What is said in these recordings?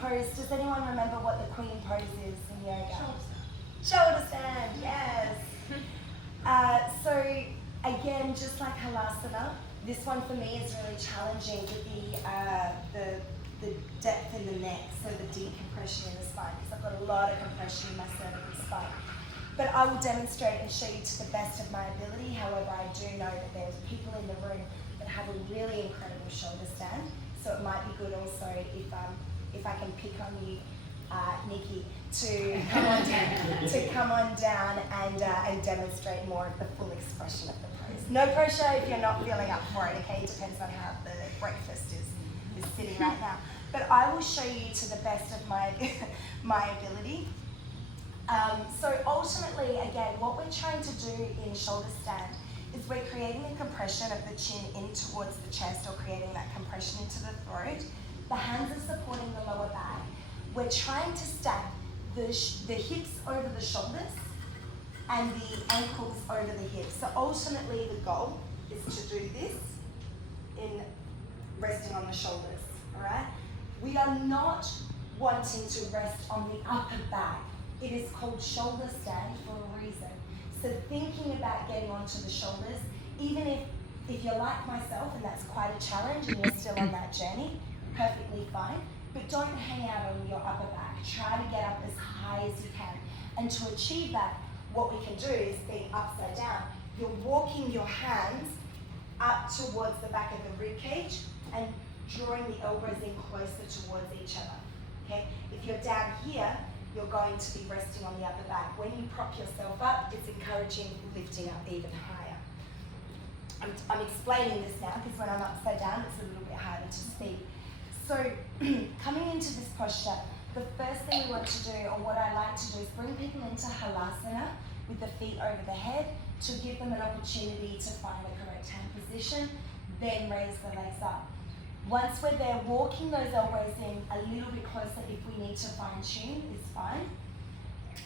pose. Does anyone remember what the queen pose is in yoga? Shoulder stand, yes. So again, just like Halasana, this one for me is really challenging with the depth in the neck, so the deep compression in the spine, because I've got a lot of compression in my cervical spine. But I will demonstrate and show you to the best of my ability. However, I do know that there's people in the room that have a really incredible shoulder stand, so it might be good also if I can pick on you, Nikki, to come on down and demonstrate more of the full expression of the pose. No pressure if you're not feeling up for it, okay? It depends on how the breakfast is sitting right now. But I will show you to the best of my ability. So ultimately, again, what we're trying to do in shoulder stand is we're creating a compression of the chin in towards the chest, or creating that compression into the throat. The hands are supporting the lower back. We're trying to stack the hips over the shoulders and the ankles over the hips. So ultimately the goal is to do this in resting on the shoulders, all right? We are not wanting to rest on the upper back. It is called shoulder stand for a reason. So thinking about getting onto the shoulders, even if you're like myself and that's quite a challenge and you're still on that journey, perfectly fine, but don't hang out on your upper back. Try to get up as high as you can. And to achieve that, what we can do is being upside down. You're walking your hands up towards the back of the rib cage and drawing the elbows in closer towards each other, okay? If you're down here, you're going to be resting on the upper back. When you prop yourself up, it's encouraging lifting up even higher. I'm explaining this now because when I'm upside down, it's a little bit harder to speak. So coming into this posture, the first thing we want to do, or what I like to do, is bring people into Halasana with the feet over the head to give them an opportunity to find the correct hand position, then raise the legs up. Once we're there, walking those elbows in a little bit closer if we need to fine tune is fine.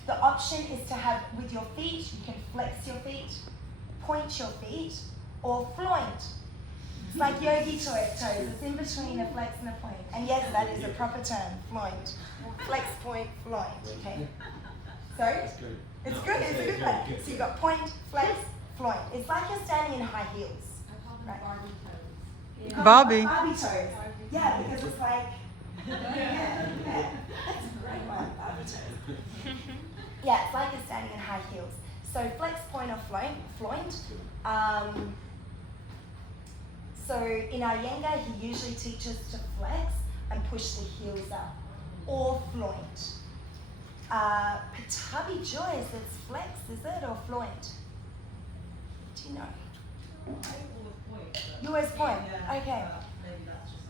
The option is to have, with your feet, you can flex your feet, point your feet, or floint. It's like yogi toes. It's in between a flex and a point. And yes, that is a proper term, floint. Flex, point, floint, okay? Sorry? That's good. It's good, it's a good one. So you've got point, flex, floint. It's like you're standing in high heels. I call them Right. Barbie toes. Barbie. Barbie toes. Yeah, because it's like, yeah. That's a great one, Barbie toes. Yeah, it's like you're standing in high heels. So flex, point, or floint. So in Iyengar, he usually teaches to flex and push the heels up, or floint. Patabi Joyce, it's flex, is it, or floint? Do you know? You always point. Okay. Maybe that's just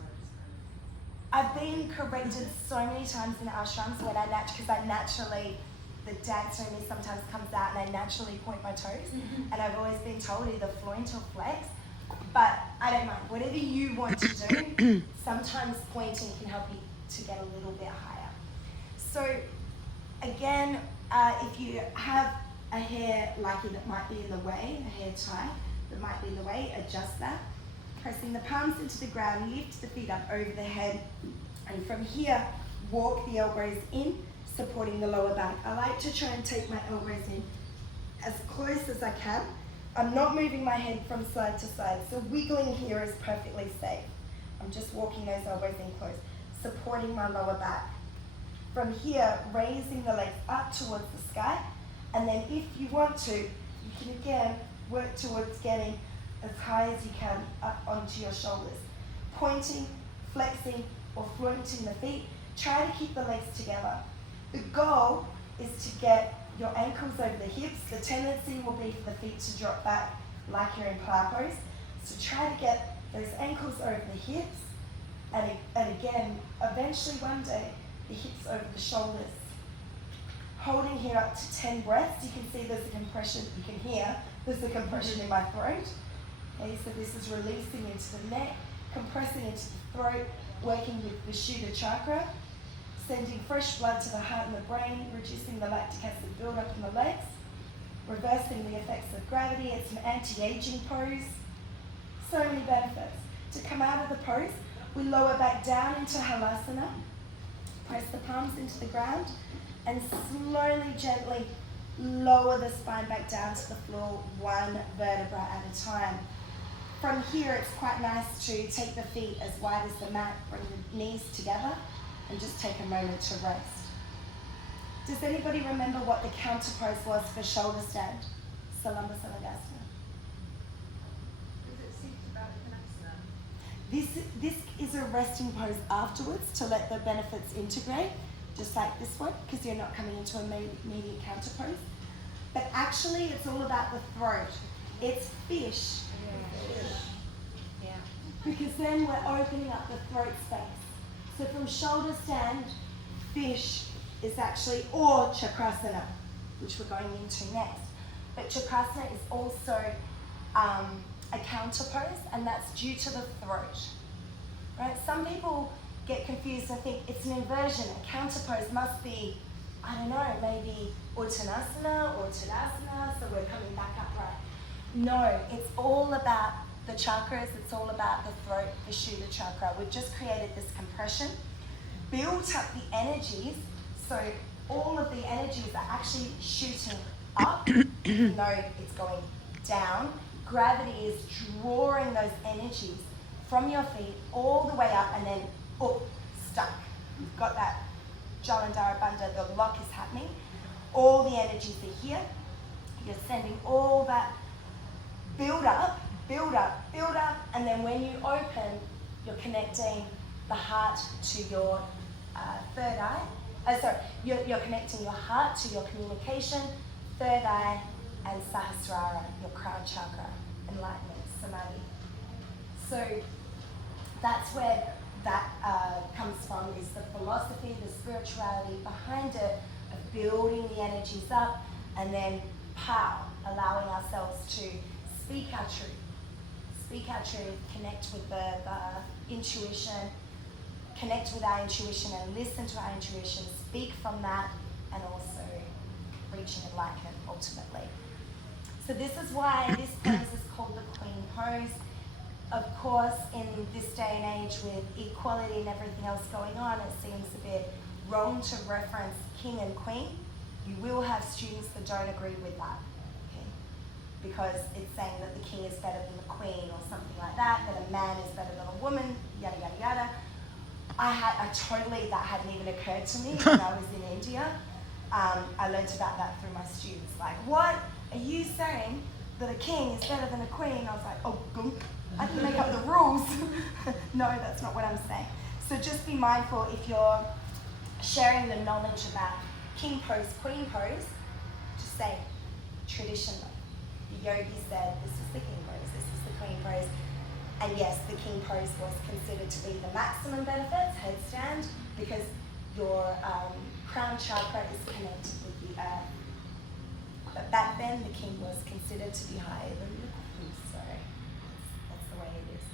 I've been corrected so many times in ashrams when because I naturally, the dancer in me sometimes comes out and I naturally point my toes. And I've always been told either floint or flex, but I don't mind. Whatever you want to do, sometimes pointing can help you to get a little bit higher. So again, if you have a hair lucky that might be in the way, a hair tie that might be in the way, adjust that. Pressing the palms into the ground, lift the feet up over the head, and from here, walk the elbows in, supporting the lower back. I like to try and take my elbows in as close as I can. I'm not moving my head from side to side, so wiggling here is perfectly safe. I'm just walking those elbows in close, supporting my lower back. From here, raising the legs up towards the sky, and then if you want to, you can again work towards getting as high as you can up onto your shoulders. Pointing, flexing, or floating the feet. Try to keep the legs together. The goal is to get your ankles over the hips. The tendency will be for the feet to drop back like you're in plow pose. So try to get those ankles over the hips, and again, eventually one day, the hips over the shoulders. Holding here up to 10 breaths. You can see there's a compression, you can hear there's a compression in my throat. Okay, so this is releasing into the neck, compressing into the throat, working with the Vishuddha chakra, sending fresh blood to the heart and the brain, reducing the lactic acid buildup in the legs, reversing the effects of gravity. It's an anti-aging pose. So many benefits. To come out of the pose, we lower back down into Halasana. Press the palms into the ground and slowly, gently lower the spine back down to the floor, one vertebra at a time. From here, it's quite nice to take the feet as wide as the mat, bring the knees together, and just take a moment to rest. Does anybody remember what the counter pose was for shoulder stand? Salamba Salangasana. Is it Supta Baddha Konasana? This is a resting pose afterwards to let the benefits integrate, just like this one, because you're not coming into an immediate counter pose. But actually, it's all about the throat. It's fish. Yeah. Because then we're opening up the throat space. So from shoulder stand, fish is actually, or Chakrasana, which we're going into next. But Chakrasana is also a counter pose, and that's due to the throat. Right? Some people get confused and think it's an inversion. A counter pose must be, I don't know, maybe Uttanasana or Tadasana, so we're coming back upright. No, it's all about the chakras, it's all about the throat, the Vishuddha chakra. We've just created this compression, built up the energies, so all of the energies are actually shooting up, even though it's going down. Gravity is drawing those energies from your feet all the way up and then up, stuck. You've got that Jalandhara Bandha, the lock is happening. All the energies are here. You're sending all that build up, and then when you open, you're connecting the heart to your third eye. You're connecting your heart to your communication, third eye, and Sahasrara, your crown chakra, enlightenment, samadhi. So that's where that comes from, is the philosophy, the spirituality behind it, of building the energies up, and then pow, allowing ourselves to speak our truth, connect with the intuition, connect with our intuition and listen to our intuition, speak from that, and also reaching enlightenment ultimately. So this is why this pose is called the Queen pose. Of course, in this day and age with equality and everything else going on, it seems a bit wrong to reference king and queen. You will have students that don't agree with that, okay? Because it's saying that the king is better than the queen or something like that a man is better than a woman, yada, yada, yada. That hadn't even occurred to me when I was in India. I learned about that through my students. Like, what are you saying that a king is better than a queen? I was like, oh, gunk. I didn't make up the rules. No, that's not what I'm saying. So just be mindful if you're sharing the knowledge about king pose, queen pose, just say traditionally. The yogi said, this is the king pose, this is the queen pose. And yes, the king pose was considered to be the maximum benefits, headstand, because your crown chakra is connected with the earth. But back then, the king was considered to be higher than the queen, so that's the way it is.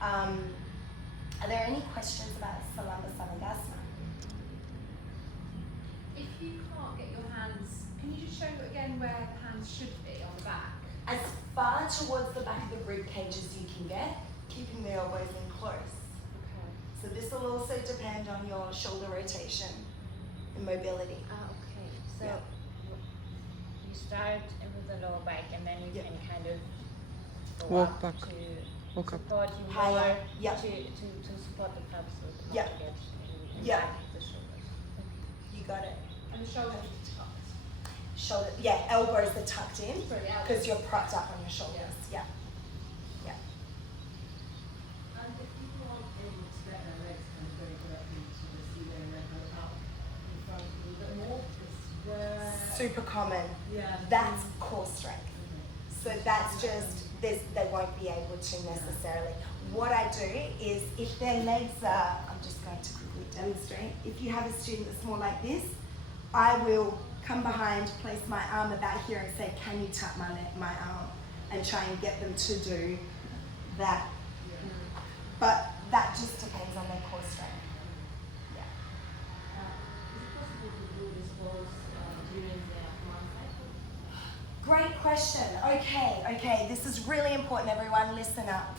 Are there any questions about Salamba Salangasana? If you can't get your hands, can you just show again where the hands should be on the back? As far towards the back of the rib cage as you can get, keeping the elbows in close. Okay. So this will also depend on your shoulder rotation and mobility. Okay, so Yeah. you start with the lower back and then you Yeah. can kind of go Walk up back. to Walk up. support your Higher. lower, Yeah. to support the pelvis so the Yeah. not get in Yeah. back of the shoulders. You got it. And the shoulders are tucked. Shoulder, yeah, elbows are tucked in For the elbows. because you're propped up on your shoulders. Yeah. Yeah. And if people aren't able to get their legs kind of going correctly to the ceiling and go up in front a little bit more, is where... Super common. Yeah. That's core strength. Okay. So that's just, they won't be able to necessarily. What I do is if their legs are, I'm just going to quickly demonstrate. If you have a student that's more like this, I will come behind, place my arm about here and say, can you tap my arm? And try and get them to do that. But that just depends on their core strength. Yeah. Is it possible to do this pose during the command cycle? Great question. Okay. This is really important, everyone. Listen up.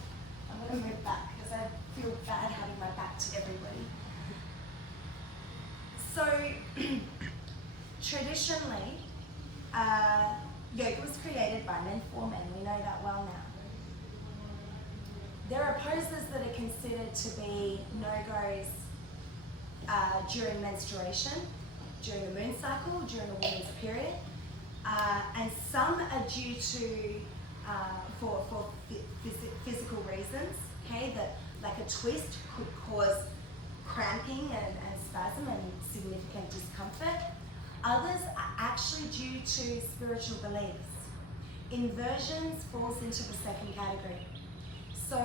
I'm going to move back because I feel bad having my back to everybody. So, traditionally, yoga was created by men for men. We know that well now. There are poses that are considered to be no-goes during menstruation, during the moon cycle, during a woman's period, and some are due to for physical reasons. Okay, that like a twist could cause cramping and spasm and significant discomfort. Others are actually due to spiritual beliefs. Inversions falls into the second category. So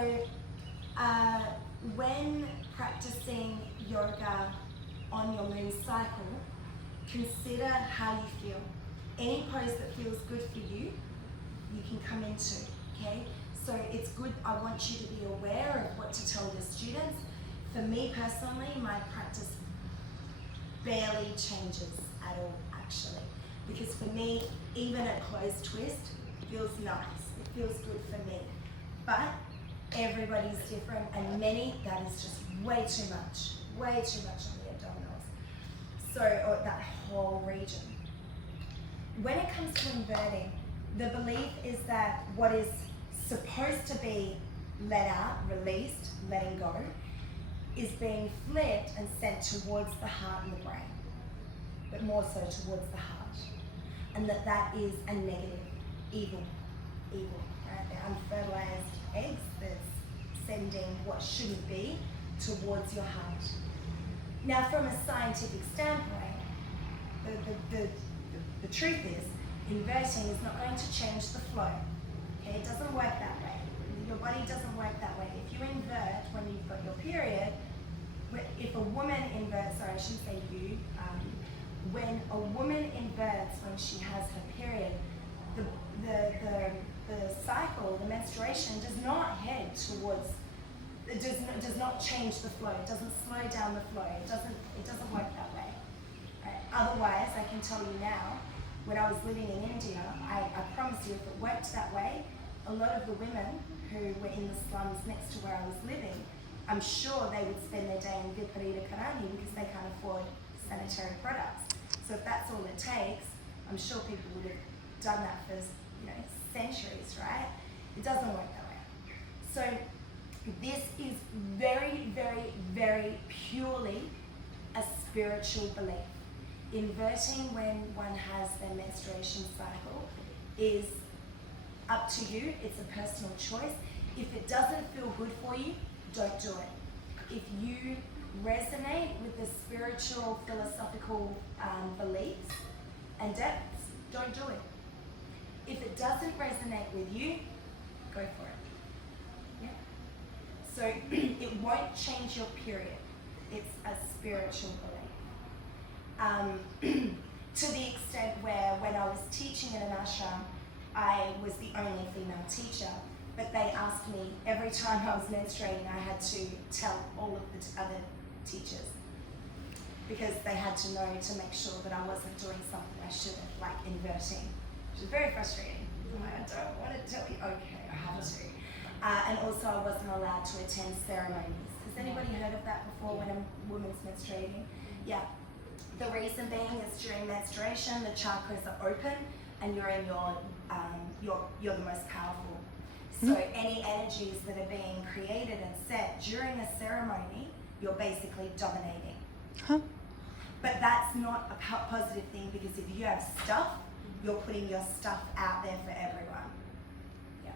when practicing yoga on your moon cycle, consider how you feel. Any pose that feels good for you, you can come into, okay? So it's good, I want you to be aware of what to tell your students. For me personally, my practice barely changes at all, actually. Because for me, even a closed twist feels nice. It feels good for me. But everybody's different, and many, that is just way too much on the abdominals. So, or that whole region. When it comes to inverting, the belief is that what is supposed to be let out, released, letting go, is being flipped and sent towards the heart and the brain, but more so towards the heart. And that is a negative, evil, right? They're unfertilized eggs that's sending what shouldn't be towards your heart. Now, from a scientific standpoint, the truth is, inverting is not going to change the flow. Okay, it doesn't work that way. Your body doesn't work that way. If you invert when you've got your period, if a woman inverts, sorry, I shouldn't say you, when a woman inverts when she has her period, the cycle, the menstruation does not head towards, it does not change the flow. It doesn't slow down the flow. It doesn't work that way. Right? Otherwise, I can tell you now, when I was living in India, I promise you, if it worked that way, a lot of the women who were in the slums next to where I was living, I'm sure they would spend their day in Viparita Karani because they can't afford sanitary products. So if that's all it takes, I'm sure people would have done that for centuries, right? It doesn't work that way. So this is very, very, very purely a spiritual belief. Inverting when one has their menstruation cycle is up to you. It's a personal choice. If it doesn't feel good for you, don't do it. If you resonate with the spiritual, philosophical beliefs and depths, don't do it. If it doesn't resonate with you, go for it. Yeah. So it won't change your period. It's a spiritual belief. To the extent where when I was teaching in an ashram, I was the only female teacher, but they asked me every time I was menstruating, I had to tell all of the other teachers because they had to know to make sure that I wasn't doing something I shouldn't, like inverting, which is very frustrating. I don't want to tell you, okay, I have to. And also I wasn't allowed to attend ceremonies. Has anybody heard of that before when a woman's menstruating? Yeah. The reason being is during menstruation, the chakras are open and you're in you're the most powerful. So any energies that are being created and set during a ceremony, you're basically dominating. Huh? But that's not a positive thing because if you have stuff, you're putting your stuff out there for everyone. Yeah.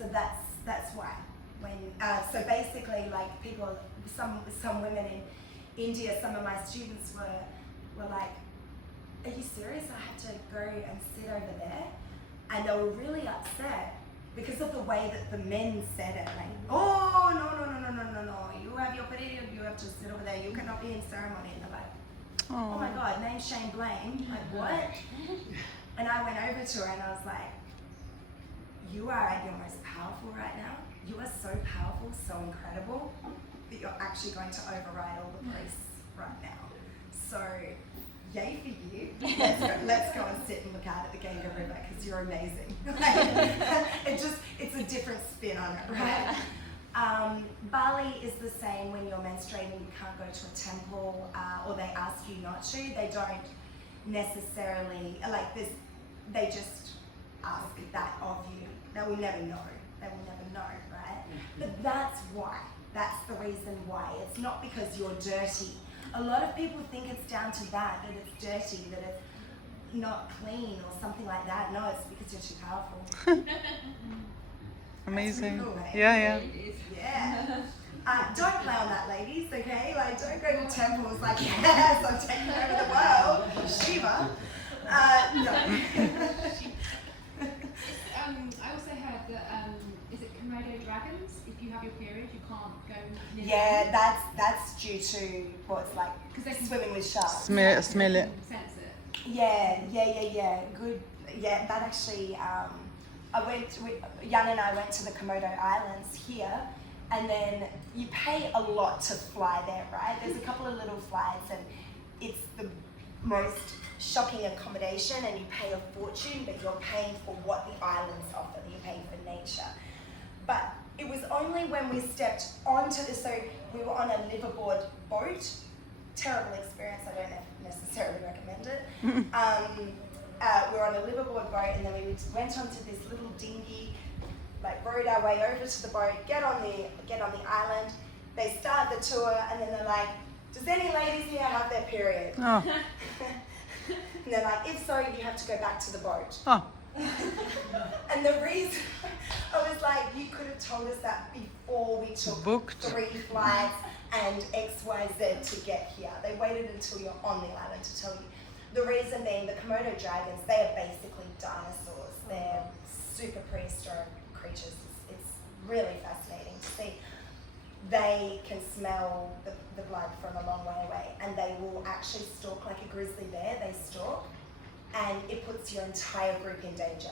So that's why. When so basically, like people, some women in India, some of my students were like, "Are you serious? I had to go and sit over there," and they were really upset because of the way that the men said it. Like, "Oh no! You have your period. You have to sit over there. You cannot be in ceremony." And they're like, "Oh my God, name, shame, blame." Like what? And I went over to her and I was like, "You are at your most powerful right now. You are so powerful, so incredible that you're actually going to override all the priests right now. So, yay for you. Let's go and sit and look out at the Ganga River because you're amazing." It's a different spin on it, right? Bali is the same. When you're menstruating, you can't go to a temple, or they ask you not to. They don't necessarily like this. They just ask that of you. They will never know. They will never know, right? But that's why. That's the reason why. It's not because you're dirty. A lot of people think it's down to that it's dirty, that it's not clean or something like that. No, it's because you're too powerful. Amazing. That's cool, eh? Yeah. Yeah. Don't play on that, ladies, okay? Like, don't go to temples like, yes, I'm taking over the world. Shiva. No. I also heard that, is it Komodo dragons? If you have your period, you can't go near Yeah, them. that's due to what's like 'Cause they can swimming with sharks. Smell it. Sense it. Yeah. Good. Yeah, that actually, Jan and I went to the Komodo Islands here, and then you pay a lot to fly there, right? There's a couple of little flights, and it's the most shocking accommodation, and you pay a fortune, but you're paying for what the islands offer. You're paying for nature. But it was only when we stepped onto the, so we were on a liveaboard boat. Terrible experience, I don't necessarily recommend it. We were on a liveaboard boat, and then we went onto this little dinghy, like rowed our way over to the boat, get on the island. They start the tour, and then they're like, does any ladies here have their period? Oh. And they're like, if so, you have to go back to the boat. Oh. And the reason, I was like, you could have told us that before we took Booked. 3 flights and XYZ to get here. They waited until you're on the island to tell you. The reason being, the Komodo dragons, they are basically dinosaurs. They're super prehistoric creatures. It's really fascinating to see. They can smell the blood from a long way away, and they will actually stalk like a grizzly bear. They stalk, and it puts your entire group in danger.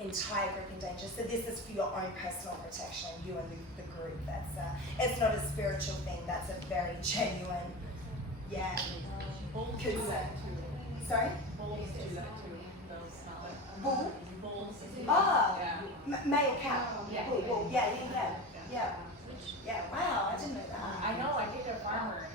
So this is for your own personal protection, you and the group. That's it's not a spiritual thing. That's a very genuine, Bulls do concern. that too. Sorry? Bulls do that too. Those smell it. Bull? Bulls. Ah, Yeah. male cow. Yeah. Bull. Yeah. Wow, I didn't know that. I know, I think they're farmers.